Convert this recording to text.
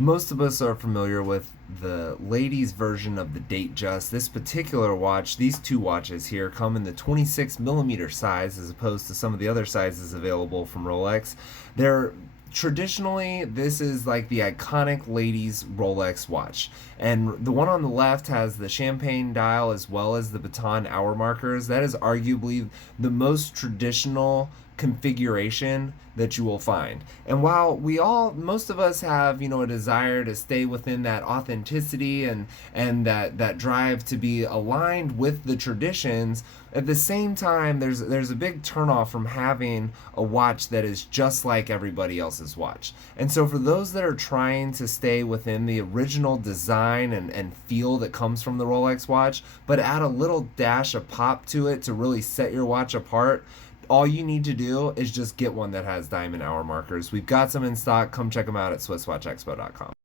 Most of us are familiar with the ladies version of the Datejust. This particular watch, these two watches here, come in the 26mm size as opposed to some of the other sizes available from Rolex. They're traditionally, this is like the iconic ladies Rolex watch, and the one on the left has the champagne dial as well as the baton hour markers. That is arguably the most traditional configuration that you will find. And while most of us have, a desire to stay within that authenticity and that drive to be aligned with the traditions, at the same time there's a big turnoff from having a watch that is just like everybody else's watch. And so for those that are trying to stay within the original design and feel that comes from the Rolex watch, but add a little dash of pop to it to really set your watch apart, all you need to do is just get one that has diamond hour markers. We've got some in stock. Come check them out at SwissWatchExpo.com.